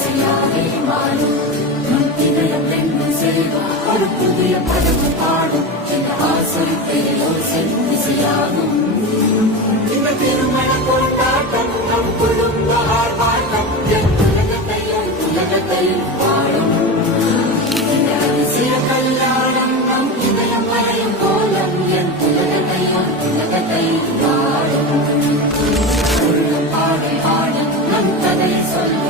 இசையாவே மாறும் நம் இதயம் எங்கும் செல்வம் ஒரு புதிய பதம் பாடும் இந்த ஆசை பேரோசை இசையாகும் இந்த திருமண கொண்டாட்டம் நம் குடும்ப ஆர்ப்பாட்டம் என் உலகத்தையும் பாடும் இந்த அதிசய கல்யாணம் நம் இதயம் மறையும் கோலம் என் உலகத்தையும் பாடும் பாடல் பாட நம் கதை சொல்ல